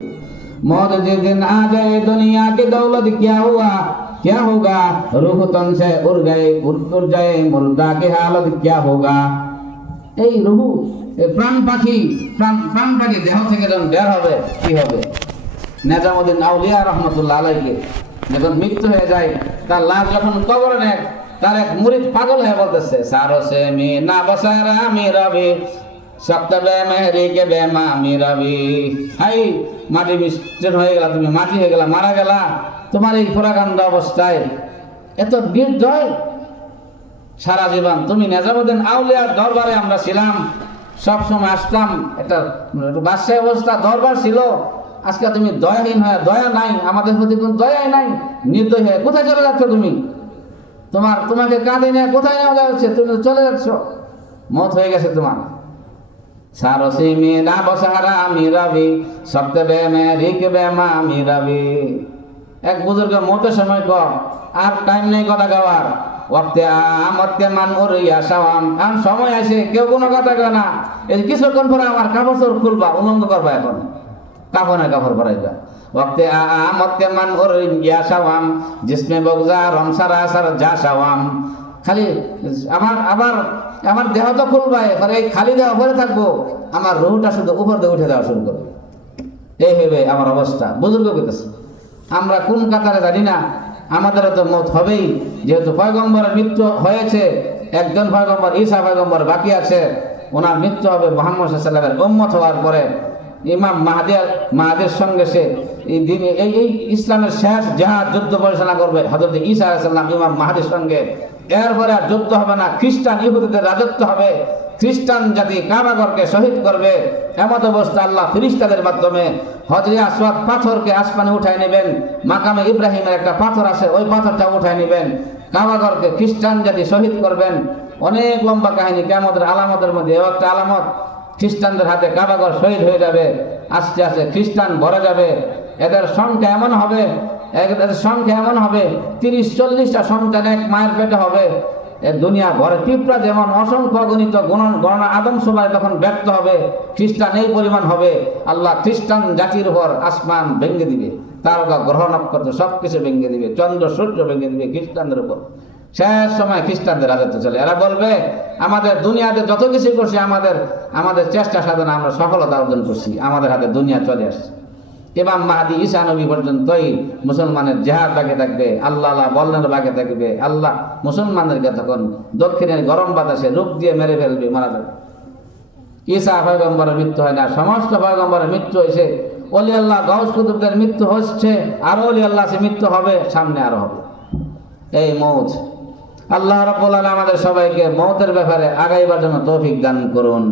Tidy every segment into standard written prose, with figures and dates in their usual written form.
मौत जिस दिन आ जाए दुनिया की दौलत क्या होगा रूह तन से उड़ जाए मुर्दा की हालत क्या होगा। এই রুহু প্রাণ পাখি দেহ থেকে যখন বের হবে কি হবে। নেজামুদ্দিন আউলিয়া রহমতুল্লাহ আলাইহি যখন মৃত্যু হয়ে যায়, তার লাশ যখন কবরে নেয়, তার এক মুরিদ পাগল হয়ে বলতেছে, সারো সে মি না বসারা মি রবি সপ্তবে মেহরি কে বেমা মি রবি। হাই মাটি মিশ্রণ হয়ে গেলা, তুমি মাটি হয়ে গেলা, মারা গেলা, তোমার এই ফোরাকান্দ অবস্থায় এত নির্দয় সারা জীবন। তুমি নেজামুদ্দিন আউলিয়ার দরবারে আমরা ছিলাম, সবসময় আসতাম, একটা বাদশাহী অবস্থা দরবার ছিল। আজকে তুমি দয়াহীন হয়ে, দয়া নাই আমাদের প্রতি, কোন দয়াই নাই, নির্দয় হয়ে কোথায় চলে যাচ্ছ তুমি? তোমাকে কাঁদে নিয়ে কোথায় নেওয়া যাচ্ছে? তুমি চলে যাচ্ছ, মত হয়ে গেছে তোমার। সারসি মেরা বসারা আমি রবি সপ্তে বে মে রিক বে মা আমি রবি। এক বুজুর্গ মতের সময় কর, আর টাইম নেই কথা গাওয়ার। ওয়াক্তে আমতে মান উরিয়া শাওয়াম, আর সময় আসে কেউ কোনো কথা কয় না। এই কিছুক্ষণ পরে আমার কাপড় চোর খুলবা, উলঙ্গ করবা, এখন কাপড় পরাইবা। ওয়াক্তে আমতে মান উরিয়া শাওয়াম জিসমে বগজা রমসারা সার যা শাওয়াম। খালি আমার দেহ তো খুলবা, এবার এই খালি দেহ ভরে থাকবো, আমার রুহটা শুধু উপর দিয়ে উঠে যাওয়া শুরু করবে। এই ভেবে আমার অবস্থা। বুজুর্গ কইতেছে, আমরা কোন কাতারে জানি না, আমাদেরও তো মত হবেই। যেহেতু পয়গম্বরের মৃত্যু হয়েছে, একজন পয়গম্বর ঈসা পয়গম্বর বাকি আছে, ওনার মৃত্যু হবে মুহাম্মদ সাল্লাল্লাহু আলাইহি ওয়াসাল্লামের উম্মত হওয়ার পরে। ইমাম মাহাদির সঙ্গে সে এই ইসলামের শেষ জিহাদ যুদ্ধ পরিচালনা করবে হযরত ঈসা আলাইহিস সালাম ইমাম মাহাদির সঙ্গে। এরপরে আর যুদ্ধ হবে না, খ্রিস্টান ইহুদিদের রাজত্ব হবে, খ্রিস্টান জাতি কাবাঘরকে শহীদ করবে। এমত অবস্থা আল্লাহ ফেরেশতাদের মাধ্যমে হজরে আসওয়াদ পাথরকে আসমানে উঠায় নেবেন। মাকামে ইব্রাহিমের একটা পাথর আছে, ওই পাথরটা উঠায় নেবেন, কাবাঘরকে খ্রিস্টান জাতি শহীদ করবেন। অনেক লম্বা কাহিনী। কিয়ামতের আলামতের মধ্যে এও একটা আলামত, খ্রিস্টানদের হাতে কাবাঘর শহীদ হয়ে যাবে, আস্তে আস্তে খ্রিস্টান ভরে যাবে। এদের সংখ্যা এমন হবে 30-40টা সন্তান এক মায়ের পেটে হবে। দুনিয়া ভরে পিঁপড়া যেমন অসংখ্য গণিত গণনা আদমসভায় তখন ব্যর্থ হবে, খ্রিস্টান এই পরিমাণ হবে। আল্লাহ খ্রিস্টান জাতির উপর আসমান ভেঙে দিবে, তারকা গ্রহ নক্ষত্র সবকিছু ভেঙে দিবে, চন্দ্র সূর্য ভেঙে দিবে খ্রিস্টানদের উপর। শেষ সময় খ্রিস্টানদের রাজত্ব চলে। এরা বলবে আমাদের দুনিয়াতে যত কিছু করছি, আমাদের চেষ্টা সাধনা আমরা সফলতা অর্জন করছি, আমাদের হাতে দুনিয়া চলে আসছে। ইমাম মাহদি ঈসা নবী পর্যন্তই মুসলমানের জিহাদ বাকি থাকবে, আল্লাহ বলনের বাকি থাকবে। আল্লাহ মুসলমানদেরকে তখন দক্ষিণের গরম বাতাসে রূপ দিয়ে মেরে ফেলবে, মারা যাবে। ঈসা পয়গম্বরের মৃত্যু হয় না, সমস্ত পয়গম্বরের মৃত্যু হয়েছে। ওলি আল্লাহ গাউস কুতুবদের মৃত্যু হচ্ছে, আরো ওলি আল্লাহ সে মৃত্যু হবে, সামনে আরো হবে। এই মৌত, আল্লাহ রাব্বুল আলামিন আমাদের সবাইকে মৌতের ব্যাপারে আগাইবার জন্য তৌফিক দান করুন।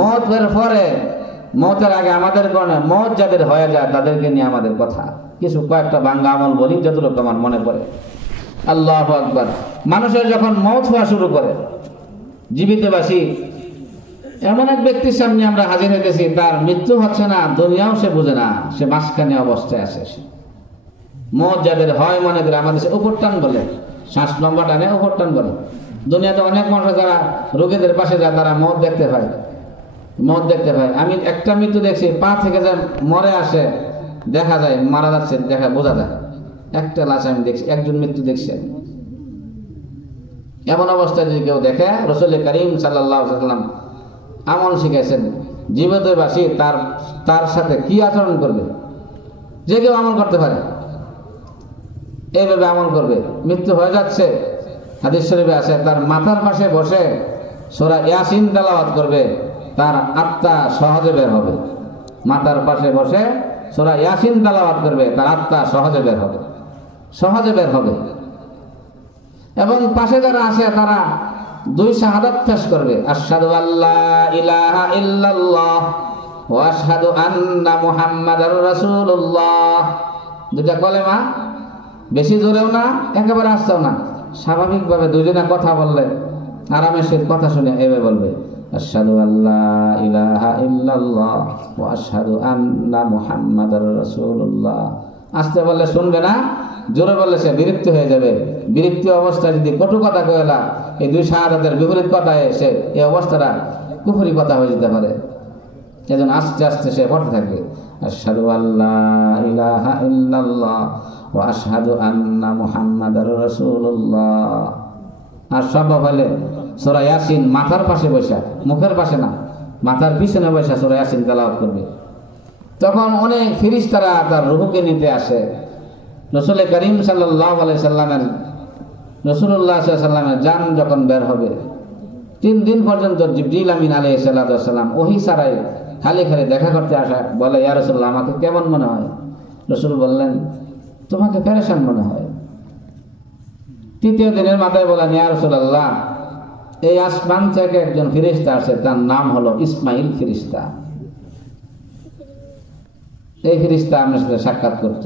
মৌতের পরে, মৌতের আগে আমাদের কারণে মৌত যাদের হয়ে যায় তাদেরকে নিয়ে আমাদের কথা কিছু কয়েকটা বাঙ্গা আমল বলি, যতটুকু আমার মনে পড়ে। আল্লাহু আকবার। মানুষের যখন মৌত হওয়া শুরু করে, জীবিতবাসী এমন এক ব্যক্তির সামনে আমরা হাজির হইতেছি, তার মৃত্যু হচ্ছে না, দুনিয়াও সে বুঝে না, সে মাঝখানে অবস্থায় আছে। মৌত যাদের হয়, মনে করে আমাদের সে উপর টান বলে, শ্বাস লম্বা টানে উপর টান বলে। দুনিয়াতে অনেক মানুষ যারা রোগীদের পাশে যায়, তারা মৌত দেখতে পায়। আমি একটা মৃত্যু দেখছি, পা থেকে যে মরে আসে, দেখা যায় মারা যাচ্ছে, বোঝা যায়। একটা লাশ আমি দেখছি, একজন মৃত্যু দেখছি আমি। এমন অবস্থায় যদি কেউ দেখে, রাসূল করিম সাল্লাল্লাহু আলাইহি ওয়াসাল্লাম আমল শিখাইছেন, জীবিতবাসী তার সাথে কি আচরণ করবে। যে কেউ আমল করতে পারে, এইভাবে আমল করবে। মৃত্যু হয়ে যাচ্ছে, হাদিস শরীফে আছে, তার মাথার পাশে বসে সূরা ইয়াসিন তেলাওয়াত করবে, তার আত্মা সহজে বের হবে। মাথার পাশে বসে সূরা ইয়াসিন তেলাওয়াত করবে, তার আত্মা সহজে বের হবে। এবং পাশে যারা আছে তারা 2 শাহাদাত পেশ করবে, আশহাদু আল্লা ইলাহা ইল্লাল্লাহ ওয়া আশহাদু আন্না মুহাম্মাদার রাসূলুল্লাহ। 2টা কলেমা, বেশি জোরেও না, একেবারে আস্তেও না, স্বাভাবিকভাবে দুজনে কথা বললে আরামের সহিত কথা শুনে এভাবে বলবে, আশহাদু আল্লা ইলাহা ইল্লাল্লাহ ওয়া আশহাদু আন্না মুহাম্মাদার রাসূলুল্লাহ। আস্তে বললে শুনবে না, জোরে বললে সে বিরক্ত হয়ে যাবে। বিরক্তি অবস্থায় যদি কটু কথা কইলা, এই 2 শাহাদাতের বিপরীত কথা এসে এই অবস্থাটা কুফরি কথা হয়ে যেতে পারে। এজন্য আস্তে আস্তে সে পড়তে থাকবে, আশহাদু আল্লা ইলাহা ইল্লাল্লাহ ওয়া আশহাদু আন্না মুহাম্মাদার রাসূলুল্লাহ। আর সব হলে সূরা ইয়াসিন মাথার পাশে বসে, মুখের পাশে না, মাথার পিছনে বসে সূরা ইয়াসিন তেলাওয়াত করবে। তখন অনেক ফেরেশতারা তার রূহকে নিতে আসে। রাসূল করিম সাল্লাল্লাহু আলাইহি সাল্লামের, রাসূলুল্লাহ সাল্লাল্লাহু আলাইহি সাল্লামের জান যখন বের হবে, 3 দিন পর্যন্ত জিবরিল আমিন আলাইহিস সালাম ওহী ছাড়াই খালি খালি দেখা করতে আসা। বলে, ইয়া রাসূলুল্লাহ, আমাকে কেমন মনে হয়? রাসূল বললেন, তোমাকে পেরেশান মনে হয়। 3য় দিনের মাথায় বলেন, ইয়া রাসূলুল্লাহ, এই আসমান থেকে একজন ফেরেশতা আছে, তার নাম হলো ইসমাইল ফেরেশতা। এই ফেরেশতা আপনার সাথে সাক্ষাৎ করত।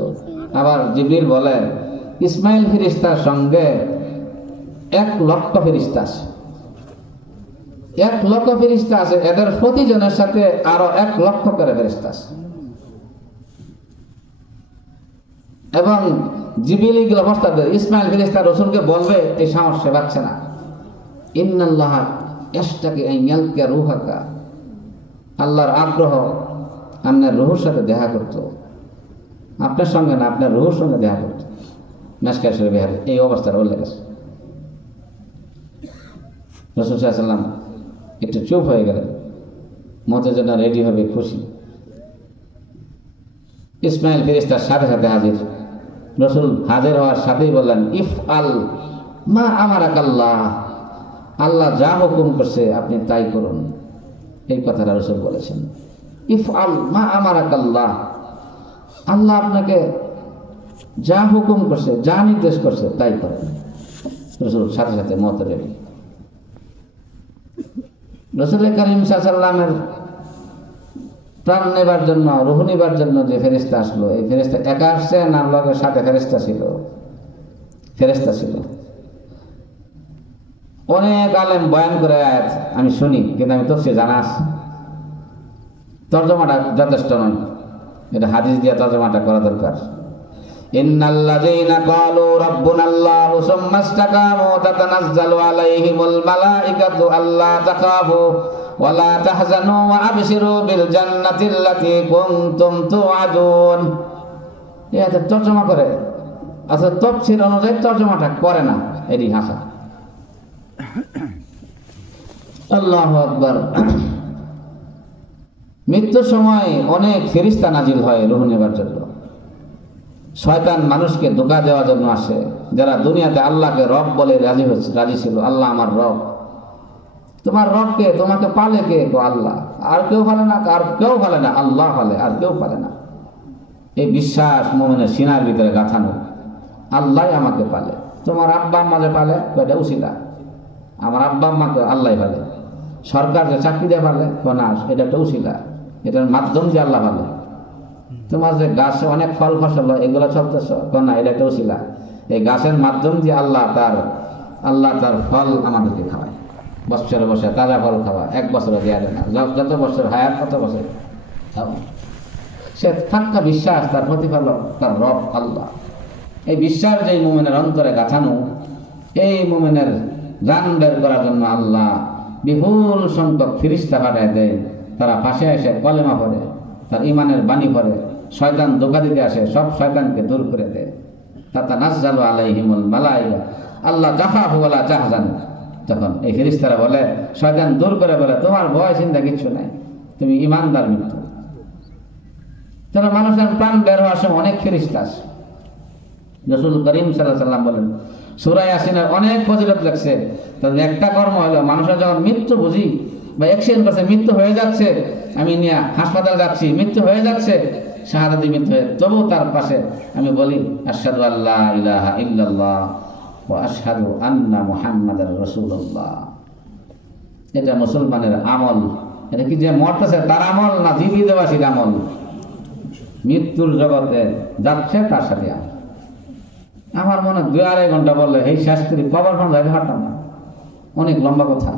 আবার জিবরিল বলে, ইসমাইল ফেরেশতার সঙ্গে 1 লক্ষ ফেরেশতা আছে। 1 লক্ষ ফেরেশতা আছে, এদের প্রতিজনের সাথে আরো 1 লক্ষ করে ফেরেশতা আছে। এবং জিবরিল এগুলো প্রস্তাব দেয়, ইসমাইল ফেরেশতা রাসূলকে বলবে, এই সাহস সে পাচ্ছে না। ইন্নাল্লাহ ইয়াশতাকি আন ইয়ালকা রূহাকা, আল্লাহর আগ্রহ আপনার রূহের সাথে দেখা করতো, আপনার সঙ্গে না, আপনার রূহের সঙ্গে দেখা করতো। মেশকাত শরীফে এই অবস্থার উল্লেখ আছে। রাসূল সাল্লাল্লাহু আলাইহি ওয়াসাল্লাম একটু চুপ হয়ে গেলেন, মতের জন্য রেডি হবে, খুশি। ইসমাইল ফেরেশতার সাথে সাথে হাজির। রাসূল হাজির হওয়ার সাথেই বললেন, ইফআল মা আমারাকাল্লাহ, আল্লাহ যা হুকুম করছে আপনি তাই করুন। এই কথাটা রাসূল বলেছেন, ইফআল মা আমারাকাল্লাহ, আল্লাহ আপনাকে যা হুকুম করছে, যা নির্দেশ করছে তাই করেন। রাসূল সাথে সাথে মত রেডি। রাসূল করিম সাল্লাল্লাহু আলাইহি ওয়াসাল্লামের প্রাণ নেবার জন্য, রূহ নেবার জন্য যে ফেরেশতা আসলো, এই ফেরেশতা একা আসছে না লোকের সাথে ফেরেশতা ছিল? ফেরেশতা ছিল। অনেক আলেম বয়ান করে আয়াত আমি শুনি, কিন্তু আমি তফসির জানা আছে, তরজমাটা যথেষ্ট নয়, এটা হাদিস দিয়ে তরজমাটা করা দরকার। ইন্নাল্লাযীনা ক্বালু রাব্বুনাল্লাহু সুম্মা ইসতাকামু তাতানাজ্জালু আলাইহিমুল মালাইকাতু আল্লা তাখাফু ওয়া লা তাহজানু ওয়া আবশিরু বিল জান্নাতিল্লাতী কুনতুম তুআদুন। এটা তরজমা করে, আচ্ছা তাফসীর অনুযায়ী তরজমাটা করে না, এটি হাসা। আল্লাহু আকবার। মৃত্যুর সময় অনেক ফেরেশতা নাজিল হয় রূহ নেবার জন্য। শয়তান মানুষকে ধোঁকা দেওয়ার জন্য আসে, যারা দুনিয়াতে আল্লাহকে রব বলে রাজি ছিল। আল্লাহ আমার রব। তোমার রবকে, তোমাকে পালে কে? আল্লাহ। আর কেউ পালে না, আর কেউ পালে না, আল্লাহ পালে, আর কেউ পালে না। এই বিশ্বাস মুমিনের সিনার ভিতরে গাঁথানো, আল্লাহ আমাকে পালে। তোমার আব্বা আম্মা যে পালে, এটা উসিলা। আমার আব্বা আম্মাকে আল্লাহ পালে। সরকার যে চাকরি দিয়ে পালে, না, এটা একটা উসিলা, এটার মাধ্যম যে আল্লাহ পালে। তোমার যে গাছে অনেক ফল ফসল হয়, এগুলো চলতেছ, না, এটা একটা উসিলা। এই গাছের মাধ্যম দিয়ে আল্লাহ তার ফল আমাদেরকে খাওয়ায়। বছরে বছরে তাজা ফল খাওয়া, 1 বছরে দেওয়া যায় না, যত বছর হায়াত তত বছর খাওয়া। সে থাকা বিশ্বাস, তার প্রতিফলক তার রব আল্লাহ। এই বিশ্বাস যে মুমিনের অন্তরে গাঁথানো, এই মুমিনের জান বের করার জন্য আল্লাহ বিপুল সংখ্যক ফেরেশতা পাঠায় দেয়। তারা পাশে এসে কলেমা পড়ে, তার ইমানের বাণী পড়ে, শয়তান ধোঁকা দিতে আসে, সব শয়তানকে দূর করে দেয়। তাতানাজ্জালু আলাইহিমুল মালাইকা আল্লাহ তাখাফু ওয়া লা তাহজানু। তখন এই ফেরেশতারা বলে, শয়তান দূর করে বলে, তোমার ভয় চিন্তা কিচ্ছু নাই, তুমি ইমানদার মৃত্যু। তারা মানুষের প্রাণ বের হওয়ার সময় অনেক ফেরেশতা আসে। রাসূল করিম সাল্লাল্লাহু আলাইহি ওয়াসাল্লাম বলেন, সূরা ইয়াসিনের অনেক ফজিলত লেখছে। তাদের একটা কর্ম হলো, মানুষের যখন মৃত্যু বুঝি বা অ্যাক্সিডেন্ট করছে, মৃত্যু হয়ে যাচ্ছে, আমি নিয়ে হাসপাতালে যাচ্ছি, মৃত্যু হয়ে যাচ্ছে, শাহাদাতি মৃত্যু হয়ে, তবু তার পাশে আমি বলি, আশহাদু আল্লা ইলাহা ইল্লাল্লাহ ওয়া আশহাদু আন্না মুহাম্মাদার রাসূলুল্লাহ। এটা মুসলমানের আমল। এটা কি যে মরতেছে তার আমল, না জীবিতবাসীর আমল? মৃত্যুর জগতে যাচ্ছে তার সাথে আমল। আমার মনে 2-2.5 ঘন্টা বললে এই শাস্ত্রী কবর খান যাইতে পারতাম না, অনেক লম্বা কথা।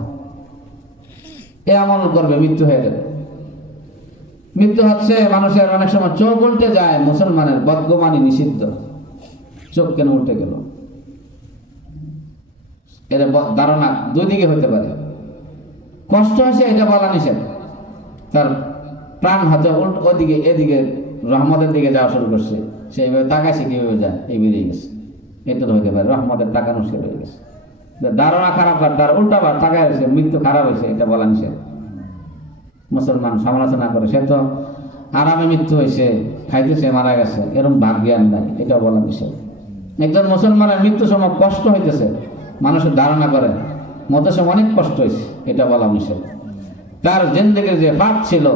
এ আমল করবে, মৃত্যু হয়ে যাবে। মৃত্যু হচ্ছে মানুষের অনেক সময় চোখ উল্টে যায়। মুসলমানের বদগুমানি নিষিদ্ধ। চোখ কেন উল্টে গেল? এর ধারণা 2 দিকে হতে পারে। কষ্ট হয়েছে এটা বলা নিষেধ, তার প্রাণ হয়তো ওদিকে এদিকে রহমতের দিকে যাওয়া শুরু করছে, সে এইভাবে তাকাইছে কীভাবে যায়, এই বেরিয়ে গেছে। এটা তো হইতে পারে রহমতের তাকানো শুরু হয়ে গেছে। ধারণা খারাপ, তার উল্টাবার তাকায় হয়েছে, মৃত্যু খারাপ হয়েছে, এটা বলা নিষেধ। মুসলমান সমালোচনা করে, সে তো আরামে মৃত্যু হয়েছে, খাইতেছে, মারা গেছে, এরকম ভাগ্যান নাই, এটা বলা নিষেধ। একজন মুসলমানের মৃত্যুর সময় কষ্ট হইতেছে, মানুষের ধারণা করে মতের সময় অনেক কষ্ট হয়েছে, এটা বলা নিষেধ। তার জিন্দেগির যে পাপ ছিল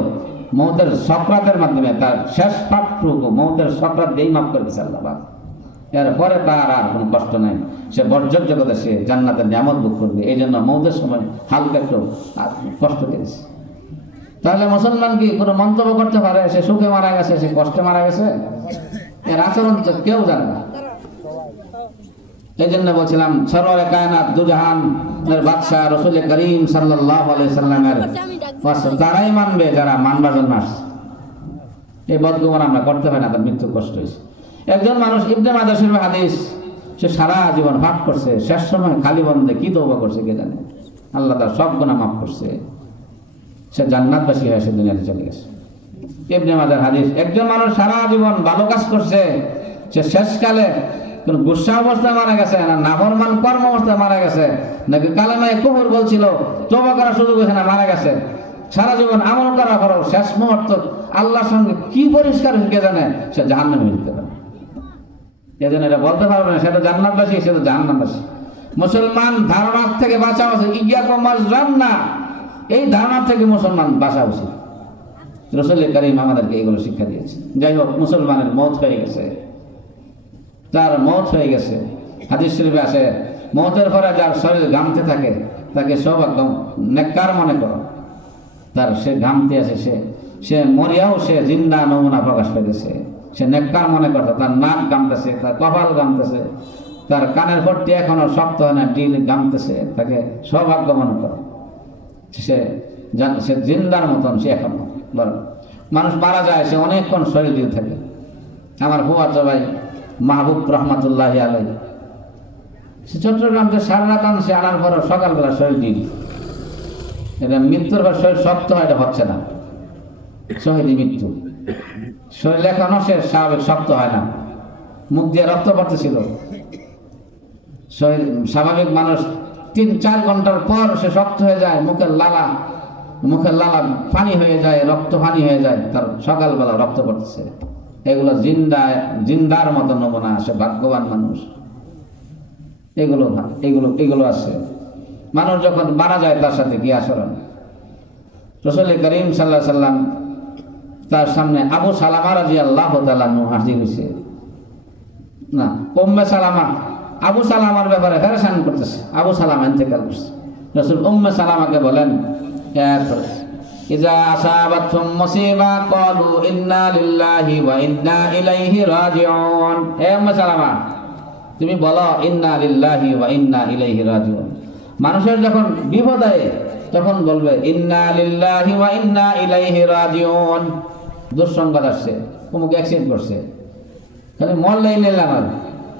মৌতের সক্রাতের মাধ্যমে, তার শেষ পাপটুকু মৌতের সক্রাত দিয়েই মাফ করে দিয়েছে আল্লাহ। এরপরে তার আর কোনো কষ্ট নাই, সে বর্জর জগতে সে জান্নাতের নিয়ামত ভোগ করবে। এই জন্য মৌতের সময় হালকা একটু কষ্ট পেয়েছে। তাহলে মুসলমান কি কোনো মন্তব্য করতে পারে সে সুখে মারা গেছে, সে কষ্টে মারা গেছে? এর আচরণ তো কেউ জানে না। এই জন্য বলছিলাম, সরওয়ারে কায়নাত দুজাহানের বাদশাহ রাসূল করিম সাল্লাল্লাহু আলাইহি সাল্লামের তারাই মানবে যারা মানবার জন্য আসছে। এই বদগুমান আমরা করতে পারি না, তার মৃত্যু কষ্ট হয়েছে। একজন মানুষ, ইবনে মাজাহ শরীফের হাদিস, সে সারা জীবন পাপ করছে, শেষ সময় খালি বন্ধে কি তওবা করছে কে জানে, আল্লাহ তার সব গুনাহ মাফ করছে, সে জান্নাতবাসী হয়ে সে দুনিয়াতে চলে গেছে। ইবনে মাজাহ হাদিস, একজন মানুষ সারা জীবন ভালো কাজ করছে, সে শেষকালে কোন গুসা অবস্থায় মারা গেছে না নাফরমান কর্ম অবস্থায় মারা গেছে, নাকি কালেমায়ে কুফর বলছিল, তওবা করার সুযোগ হয়েছে না, মারা গেছে। সারা জীবন আমল করার পরেও শেষ মুহূর্ত আল্লাহর সঙ্গে কি পরিষ্কার কে জানে, সে জাহান্নামে যেতে পারে। এই জন্য এটা বলতে পারবে না সেটা জান্নাতবাসী, সেটা জাহান্নামবাসী। মুসলমান ধারণার থেকে বাঁচা উচিত, ইয়াকুম ওয়াজ-জান্না, এই ধারণা থেকে মুসলমান বাঁচা উচিত। রাসূল করিম আমাদেরকে এগুলো শিক্ষা দিয়েছে। যাই হোক, মুসলমানের মওত হয়ে গেছে, তার মওত হয়ে গেছে। হাদিস শরীফে আছে, মওতের পরে যার শরীর ঘামতে থাকে তাকে সব একদম নেককার মনে করো। তার সে ঘামতে আছে, সে মরিয়াও সে জিন্দা নমুনা প্রকাশ পেতেছে, সে নেককার মনে করতো। তার নাক ঘামতেছে, তার কপাল ঘামতেছে, তার কানের পট্টি এখনো শক্ত হয় না, ডিল ঘামতেছে, তাকে সৌভাগ্য মনে করো। সে জিন্দার মতন সে এখন বরং। মানুষ মারা যায়, সে অনেকক্ষণ শরীর দিয়ে থাকে। আমার ফুফাতো ভাই মাহবুব রহমাতুল্লাহি আলাইহি, সে চট্টগ্রামকে সারা রাত আনছে, আনার পর সকালবেলা শরীর দিল। এটা মৃত্যুর পর শরীর শক্ত হয়, এটা হচ্ছে না, শহীদি মৃত্যু। শরীর এখনো সে স্বাভাবিক শক্ত হয় না, মুখ দিয়ে রক্ত পড়তেছিল। স্বাভাবিক মানুষ 3-4 ঘন্টার পর সে শক্ত হয়ে যায়, মুখের লালা পানি হয়ে যায়, রক্ত পানি হয়ে যায়, তার সকালবেলা রক্ত পড়তেছে। এগুলো জিন্দার মতো নমুনা, সে ভাগ্যবান মানুষ। এগুলো আছে। মানুষ যখন মারা যায় তার সাথে কি আচরণ। রাসূল করিম সাল্লাল্লাহু আলাইহি সাল্লাম তার সামনে আবু সালামা রাদিয়াল্লাহু তাআলা আনহু হাজির হয়েছে। না, উম্মে সালামা আবু সালামার ব্যাপারে পেরেশান করতেছে। আবু সালামা ইন্তেকাল করছে। রাসূল উম্মে সালামাকে বলেন, ইজা আসাবাতুম মুসিবা ক্বালু ইন্না লিল্লাহি ওয়া ইন্না ইলাইহি রাজিউন। হে উম্মে সালামা, তুমি বলো ইন্না লিল্লাহি ওয়া ইন্না ইলাইহি রাজিউন। মানুষের যখন বিপদ হয় তখন বলবে ইন্না লিল্লাহি ওয়া ইন্না ইলাইহি রাজিউন। দুঃসংবাদ আসছে, অমুক অ্যাক্সিডেন্ট করছে, খালি মরলেই নিলাম আর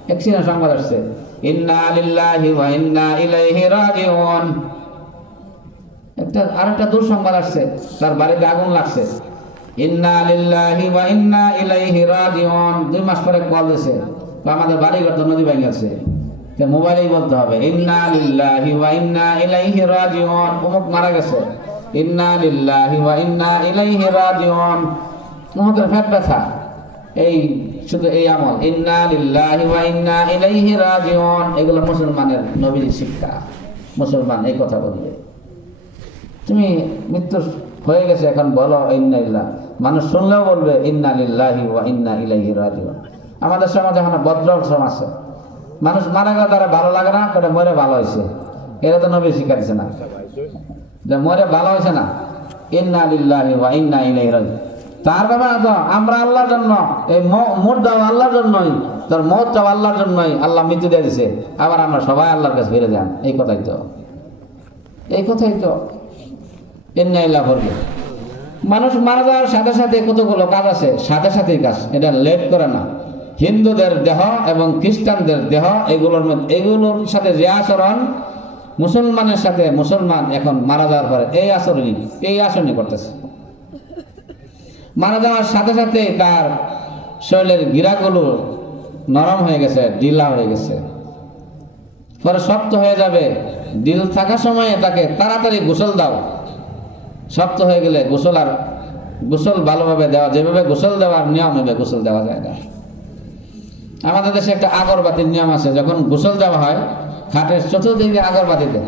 অ্যাক্সিডেন্ট সংবাদ আসছে, ইন্না লিল্লাহি ওয়া ইন্না ইলাইহি রাজিউন। আরেকটা দুঃসংবাদ আসছে, তার বাড়িতে আগুন লাগছে, ইন্না লিল্লাহি ওয়া ইন্না ইলাইহি রাজিউন। 2 মাস পরে কল দিয়েছে, আমাদের বাড়িঘর তো নদী ভেঙে গেছে, মোবাইলেই বলতে হবে ইন্না লিল্লাহি ওয়া ইন্না ইলাইহি রাজিউন। অমুক মারা গেছে, ইন্না লিল্লাহি ওয়া ইন্না ইলাইহি রাজিউন। অমুকের পেট ব্যথা, এই শুধু এই আমল ইন্না লিল্লাহি ওয়া ইন্না ইলাইহি রাজিউন। এগুলো মুসলমানের নবীর শিক্ষা। মুসলমান এই কথা বলবে। তুমি মৃত্যু হয়ে গেছে, এখন বলো ইন্না লিল্লাহ। মানুষ শুনলেও বলবে ইন্না লিল্লাহি ওয়া ইন্না ইলাইহি রাজিউন। আমাদের সমাজে এখন বদ্রশ্রম আছে, মানুষ মারা গেলে তারা ভালো লাগে না, ওটা মরে ভালো হয়েছে। এরা তো নবী শিক্ষা দিচ্ছে না যে মরে ভালো হয়েছে না, ইন্না লিল্লাহি ওয়া ইন্না ইলাইহি রাজিউন। তার ব্যাপারে তো আমরা আল্লাহর জন্য, এই মুর্দাও আল্লাহর জন্যই, তোর মওতটাও আল্লাহর জন্যই আল্লাহ মৃত্যু দিয়ে দিছে, আবার আমরা সবাই আল্লাহর কাছে ফিরে যান। এই কথাই তো ইন্না লিল্লাহি করবে। মানুষ মারা যাওয়ার সাথে সাথে কতগুলো কাজ আছে, সাথে সাথেই কাজ, এটা লেট করে না। হিন্দুদের দেহ এবং খ্রিস্টানদের দেহ এগুলোর সাথে যে আচরণ মুসলমানের সাথে, মুসলমান এখন মারা যাওয়ার পরে এই আচরণই করতেছে। মারা যাওয়ার সাথে সাথে তার শরীরের গিরাগুলো নরম হয়ে গেছে, ঢিলা হয়ে গেছে, পরে শক্ত হয়ে যাবে। দিল থাকার সময়ে তাকে তাড়াতাড়ি গোসল দাও। শক্ত হয়ে গেলে গোসল ভালোভাবে দেওয়া, যেভাবে গোসল দেওয়ার নিয়ম হবে গোসল দেওয়া যায় না। আমাদের দেশে একটা আগরবাতির নিয়ম আছে, যখন গোসল দেওয়া হয় খাটের চতুর্দিকে আগরবাতি দেয়।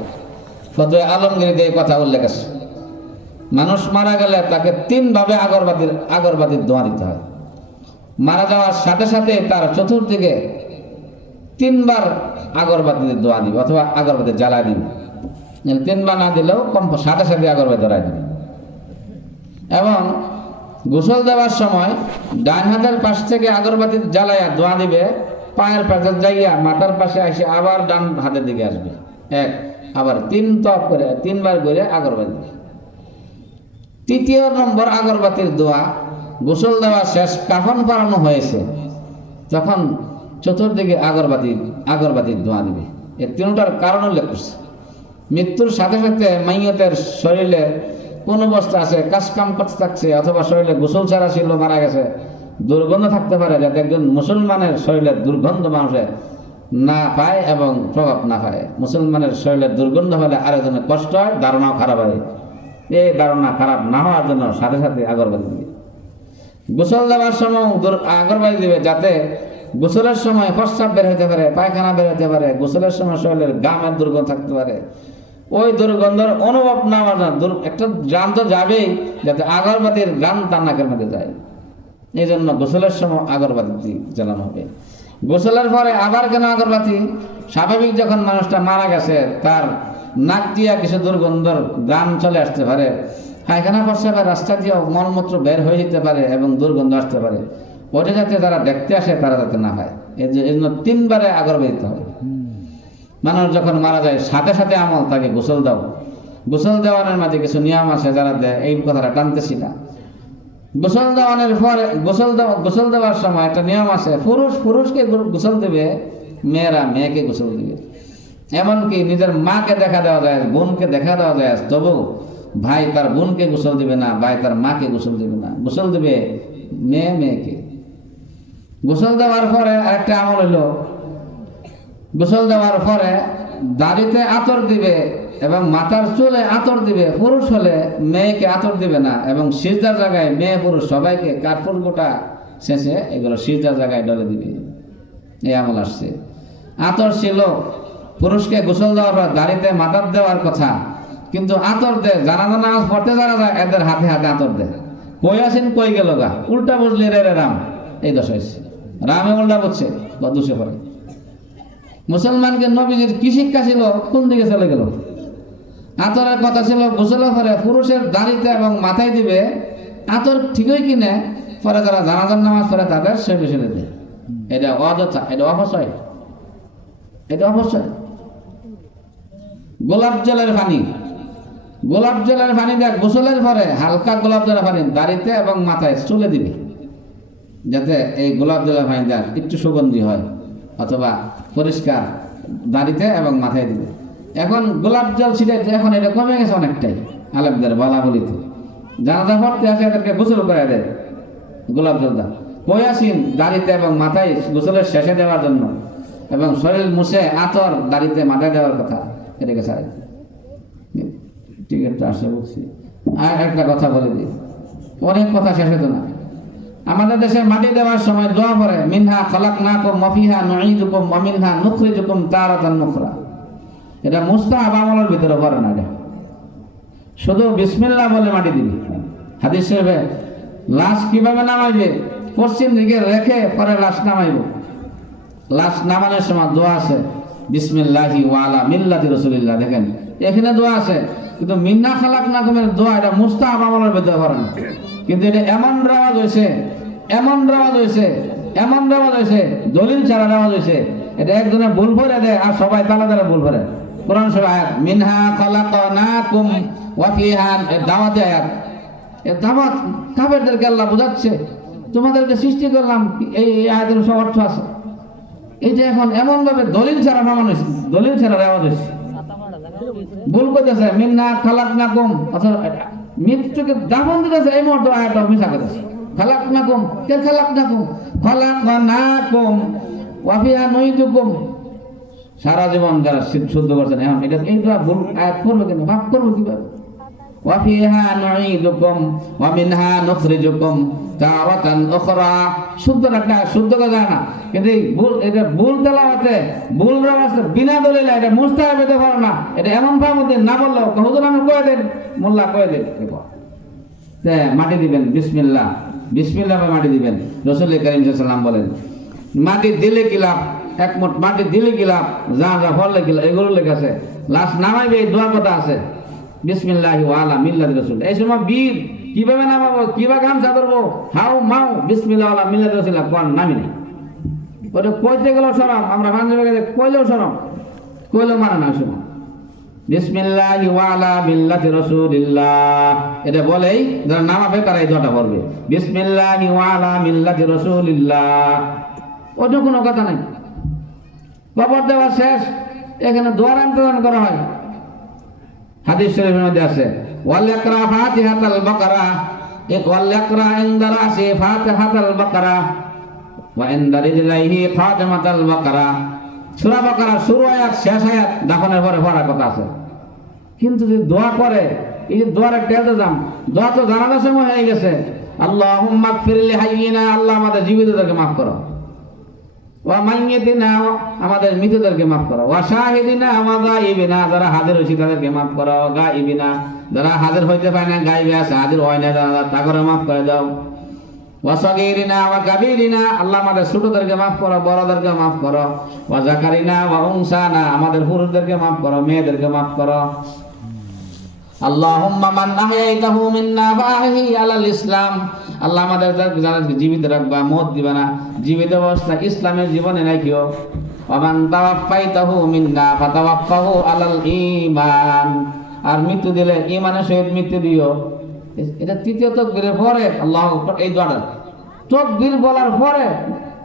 ফতোয়া আলমগীরিতে এই কথা উল্লেখ আছে, মানুষ মারা গেলে তাকে 3 ভাবে আগরবাতির ধোঁয়া দিতে হয়। মারা যাওয়ার সাথে সাথে তার চতুর্দিকে 3 বার আগরবাতির ধোঁয়া দিবে অথবা আগরবাতি জ্বালা দিবে। 3 বার না দিলেও কম সাথে সাথে আগরবাতি ধরাই দিবে। এবং গোসল দেওয়ার সময় ডান হাতের পাশ থেকে আগরবাতি জ্বালাইয়া ধোঁয়া দিবে, পায়ের পাশে যাইয়া মাথার পাশে এসে আবার ডান হাতের দিকে আসবে। আবার 3 তপ করে 3 বার করে আগরবাতি। 3য় নম্বর আগরবাতির দোয়া, গোসল দেওয়া শেষ, কাফন পরানো হয়েছে, তখন চতুর্দিকে আগরবাতির দোয়া দিবে। এই 3টার কারণ উল্লেখ করছে। মৃত্যুর সাথে সাথে মাইয়তের শরীরে কোন অবস্থা আছে, কাজ কাম করতে থাকছে, অথবা শরীরে গোসল ছাড়া ছিল, মারা গেছে, দুর্গন্ধ থাকতে পারে, যাতে একজন মুসলমানের শরীরের দুর্গন্ধ মানুষের না পায় এবং প্রভাব না পায়। মুসলমানের শরীরের দুর্গন্ধ হলে আরেকজনের কষ্ট হয়, ধারণাও খারাপ হয়। এই ধারণা খারাপ না হওয়ার জন্য সাথে সাথে আগরবাতি দিবে। গোসল দেওয়ার সময় আগরবাতি দিবে, যাতে গোসলের সময় প্রস্রাব বের হতে পারে, পায়খানা বের হতে পারে, গোসলের সময় শরীরের গামের দুর্গন্ধ থাকতে পারে, ওই দুর্গন্ধের অনুভব না হওয়ার জন্য। একটা গ্রাম তো যাবেই, যাতে আগরবাতির গান তার নাকের মধ্যে যায়। এই জন্য গোসলের সময় আগরবাতি জ্বালানো হবে। গোসলের পরে আবার কেন আগরবাতি? স্বাভাবিক যখন মানুষটা মারা গেছে তার নাক দিয়া কিছু দুর্গন্ধর গান চলে আসতে পারে, পায়খানা প্রস্রাবের রাস্তা দিয়েও মলমূত্র বের হয়ে যেতে পারে এবং দুর্গন্ধ আসতে পারে। ওটা যাতে যারা দেখতে আসে তারা যাতে না হয়, এই জন্য 3 বারে আগরবাতি দিতে হবে। মানুষ যখন মারা যায় সাথে সাথে আমল, তাকে গোসল দাও। গোসল দেওয়ানোর মাঝে কিছু নিয়ম আছে, যারা দেয় এই কথাটা টানতেছি না। গোসল দেওয়ানোর পরে গোসল দেওয়ার সময় একটা নিয়ম আছে, পুরুষকে গোসল দেবে, মেয়েরা মেয়েকে গোসল দিবে। এমনকি নিজের মাকে দেখা দেওয়া যায়, বোনকে দেখা দেওয়া যায়, তবু ভাই তার বোনকে গোসল দিবে না, ভাই তার মাকে গোসল দিবে না, গোসল দিবে মেয়েকে। গোসল দেওয়ার পরে আরেকটা আমল হলো, গোসল দেওয়ার পরে দাড়িতে আতর দিবে এবং মাথার চুলে আতর দিবে। পুরুষ হলে মেয়েকে আতর দিবে না, এবং সিজদার জায়গায় মেয়ে পুরুষ সবাইকে কাঠপুর গোটা শেষে এগুলো সিজদার জায়গায় ডলে দিবে। এই আমল আসছে। আতর ছিল পুরুষকে গোসল দেওয়ার পর দাড়িতে মাথার দেওয়ার কথা, কিন্তু আতর দেয় জানাজা নামাজ পড়তে যারা যায় এদের হাতে হাতে আতর দেয়। কই আসেন কই গেল গা, উল্টা বুঝলি রে রাম, এই দশা হয়েছে। রামে উল্টা বুঝছে বা দুষে পড়ে। মুসলমানকে নবীজির কি শিক্ষা ছিল, কোন দিকে চলে গেল? আতরের কথা ছিল গোসলের পরে পুরুষের দাড়িতে এবং মাথায় দিবে আতর, ঠিকই কিনে পরে যারা জানাজার নামাজ পড়ে তাদের সেবে সেরে দেয়। এটা অযথা, এটা অপচয়, এটা অপচয়। গোলাপ জলের পানি দেয় গোসলের পরে, হালকা গোলাপ জলের পানি দাড়িতে এবং মাথায় চুলে দিবে, যাতে এই গোলাপ জলের পানি দেওয়ার একটু সুগন্ধি হয়, অথবা পরিষ্কার দাড়িতে এবং মাথায় দিবে। এখন গোলাপ জল ছিটাইতে এখন এটা কমে গেছে অনেকটাই, আলেমদের বলা বলিতে। জানাজা পড়তে আসে এদেরকে গোসল করে দেয় গোলাপ জল দা, কয়াসিন দাড়িতে এবং মাথায় গোসলের শেষে দেওয়ার জন্য, এবং শরীর মুছে আতর দাড়িতে মাথায় দেওয়ার কথা। এটাকে চাই টিকিটটা আসে বলছি। আর একটা কথা বলে দিই, অনেক কথা শেষ হতো না। আমাদের দেশে মাটি দেওয়ার সময় দোয়া পড়ে, মিনহা খলাকনাকুম ওয়া ফিহা নুঈদুকুম ওয়া মিনহা নুখরিজুকুম তারাতান নুখরা। এটা মুস্তাহাব আমলের ভিতরে পড়ে না, এটা শুধু বিসমিল্লাহ বলে মাটি দিবি। হাদিস শরীফে লাশ কিভাবে নামাইবে, পশ্চিম দিকে রেখে পরে লাশ নামাইব। লাশ নামানোর সময় দোয়া আছে, বিসমিল্লাহি ওয়া আলা মিল্লাতি রাসূলিল্লাহ। দেখেন এখানে দোয়া আছে, কিন্তু মিন্না খালাকনাকুমের দোয়া এটা মুস্তাহাব আমলের ভিতরে পড়ে না। কিন্তু এটা এমন রেওয়াজ হয়েছে, দলিল ছাড়া রেওয়াজ হয়েছে। এটা একজনে ভুল করে দেয় আর সবাই তালা তালা ভুল করে। কোরআন শরীফ আয়াত মিনহা খালাকনাকুম ওয়া ফিহা, এর দাওয়াতে আয়াত। এর দাওয়াত কাফেরদেরকে আল্লাহ বোঝাচ্ছে, তোমাদেরকে সৃষ্টি করলাম, এই আয়াতের সব অর্থ আছে। এটা এখন এমন ভাবে দলিল ছাড়া নামানো হয়েছে, দলিল ছাড়া রেওয়াজ হয়েছে। ভুল করতেছে মিন্না খালাকনাকুম, অথবা মৃত্যুকে দাফন দিতেছে, এই মুহূর্তে আয়াতটা মিশা করতেছে। খালাকনাকুম, কে খালাকনাকুম? খালাকনাকুম ওয়া ফিহা নুইদুকুম। সারা জীবন যারা শুদ্ধ করছেন, এখন এটা এই দোয়া ভুল আয়াত করবে কেন, মাফ করবো কিভাবে? ওয়া ফিহা নুইদুকুম ওয়া মিনহা নুখরিজুকুম তারাতান উখরা। শুদ্ধ রাখা, শুদ্ধ কথা না, কিন্তু এই ভুল, এটা ভুল তেলাওয়াতে, ভুল রাস্তা, বিনা দলিলে এটা মুস্তাহাব হতে পারে না। এটা এমন ভাবে না বললেও হুজুর আমি কয়ে দেন, মোল্লা কয়ে দেন, মাটি দিবেন বিসমিল্লাহ, বিসমিল্লাহ মাটি দিবেন। রাসূল করিম সাল্লাল্লাহু আলাইহি ওয়াসাল্লাম বলেন, মাটি দিলে কি লাভ, এক মুঠ মাটি দিলে কি লাভ, যা যা ফল কি লাভ, এগুলো লেখা আছে। লাস্ট নামাইবে এই দোয়া কথা আছে, বিসমিল্লাহি ওয়া আলা মিল্লাতি রাসূল। এই সময় বীর কিভাবে নামাবো, কিভাবে গামছা ধরবো, হাউ মাউ বিসমিল্লাহ ওয়া আলা মিল্লাতি রাসূল কোন নামি নেই। ওটা কইতে গেলেও শরম, আমরা পাঞ্জাবে গেলে কইলেও শরম, কইলেও মানে না। সময় বিসমিল্লাহি ওয়া আলা মিল্লাতি রাসূলিল্লাহ এটা বলেই যারা নামাবে তারা এই দোয়াটা পড়বে, বিসমিল্লাহি ওয়া আলা মিল্লাতি রাসূলিল্লাহ। ওটা কোনো কথা নাই। কবর দেওয়া শেষ, এখানে দোয়ার ইন্তজাম করা হয়। হাদিস শরীফের মধ্যে আছে, ওয়াল ইয়াকরা ফাতিহাতাল বাকারা, ওয়াল ইয়াকরা ইনদা রাসি ফাতিহাতাল বাকারা ওয়া ইনদা রিজলাইহি খাতামাতাল বাকারা। সূরা বাকারা শুরু আয়াত শেষ আয়াত দাফনের পরে পড়ার কথা আছে। কিন্তু যদি দোয়া করে, এই যে দোয়ার একটা ইন্তজাম, দোয়া তো জানাজার সময় হয়ে গেছে, আল্লাহুম্মা গফির লি হাইয়িনা, আল্লাহ আমাদের জীবিতদেরকে মাফ করো, ওয়া মাইয়িতিনা, আমাদের মৃতদেরকে মাফ করো, ওয়া শাহিদিনা ওয়া গায়িবিনা, যারা হাজির হয়েছে তাদেরকে মাফ করো, গায়িবিনা, যারা হাজির হইতে পারে না, গায়বে আছে, হাজির হয় না যারা, তাদেরকে মাফ করে দাও, ওয়া সাগীরিনা ওয়া কাবীরিনা, আল্লাহ আমাদের ছোটদেরকে মাফ করো, বড়দেরকে মাফ করো, ওয়া যাকারিনা ওয়া উনসানা, আমাদের পুরুষদেরকে মাফ করো, মেয়েদেরকে মাফ করো। আল্লাহুম্মা মান আহয়াইতাহু মিন্না ফাআহি আলাল ইসলাম, আল্লাহ আমাদের যারা জীবিত রাখবা, মওত দিবা না, জীবিত অবস্থা ইসলামের জীবনে রাখিও। ওয়া মান তাওয়াফাইতাহু মিন্না ফাতাওয়াফাহু আলাল ঈমান, আর মৃত্যু দিলে ঈমানের সহিত মৃত্যু দিও। এটা তৃতীয় তাকবীরের পরে আল্লাহু আকবার, এই দোয়াটা তাকবীর বলার পরে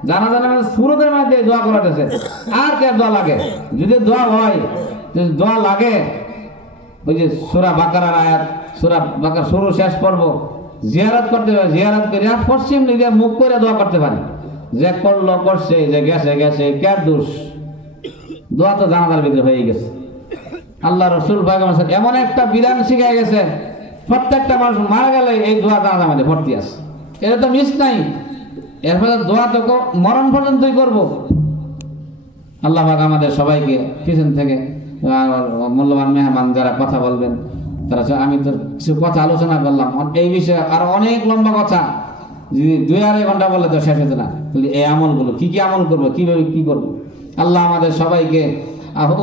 জানা সূরাতের মধ্যে দোয়া করাতেছে। আর কে দোয়া লাগে? যদি দোয়া হয়, যদি দোয়া লাগে, ওই যে সূরা বাকারার আয়াত, সূরা বাকারা শুরু শেষ পর্ব জিয়ারত করতে হবে, জিয়ারত করে পশ্চিম দিকে মুখ করে দোয়া করতে পারে, যে করলো করছে, যে গেছে গেছে, কার দোষ? দোয়া তো জানাজার ভিতরে হয়ে গেছে। আল্লাহ রাসূল এমন একটা বিধান শিখাই গেছে, প্রত্যেকটা মানুষ মারা গেলে এই দোয়া জানাজার মধ্যে ভর্তি আছে, এটা তো মিস নাই। এরপরে দোয়া তো মরণ পর্যন্তই করবো। আল্লাহ পাক আমাদের সবাইকে পিছন থেকে মূল্যবান মেহমান যারা কথা বলবেন তারা, আমি তো কিছু কথা আলোচনা করলাম এই বিষয়ে, আর অনেক লম্বা কথা, যদি 2-2.5 ঘন্টা বললে তো শেষ হতো না। এই আমলগুলো কি কি আমল করবো, কিভাবে কি করবো, আল্লাহ আমাদের সবাইকে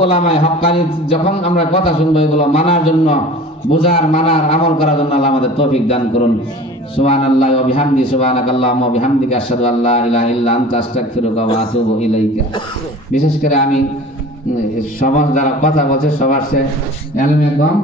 ওলামায়ে হক্কানি যখন আমরা কথা শুনবো এগুলো মানার জন্য, বুঝার, মানার, আমল করার জন্য আল্লাহ আমাদের তৌফিক দান করুন। সুবহানাল্লাহি ওয়া বিহামদিহি, সুবহানাকাল্লাহুম্মা ওয়া বিহামদিকা, আশহাদু আল্লা ইলাহা ইল্লা আনতা, আস্তাগফিরুকা ওয়া আতুবু ইলাইকা। বিশেষ করে আমি সবার যারা কথা বলছে সবার চেয়ে এলমে কম,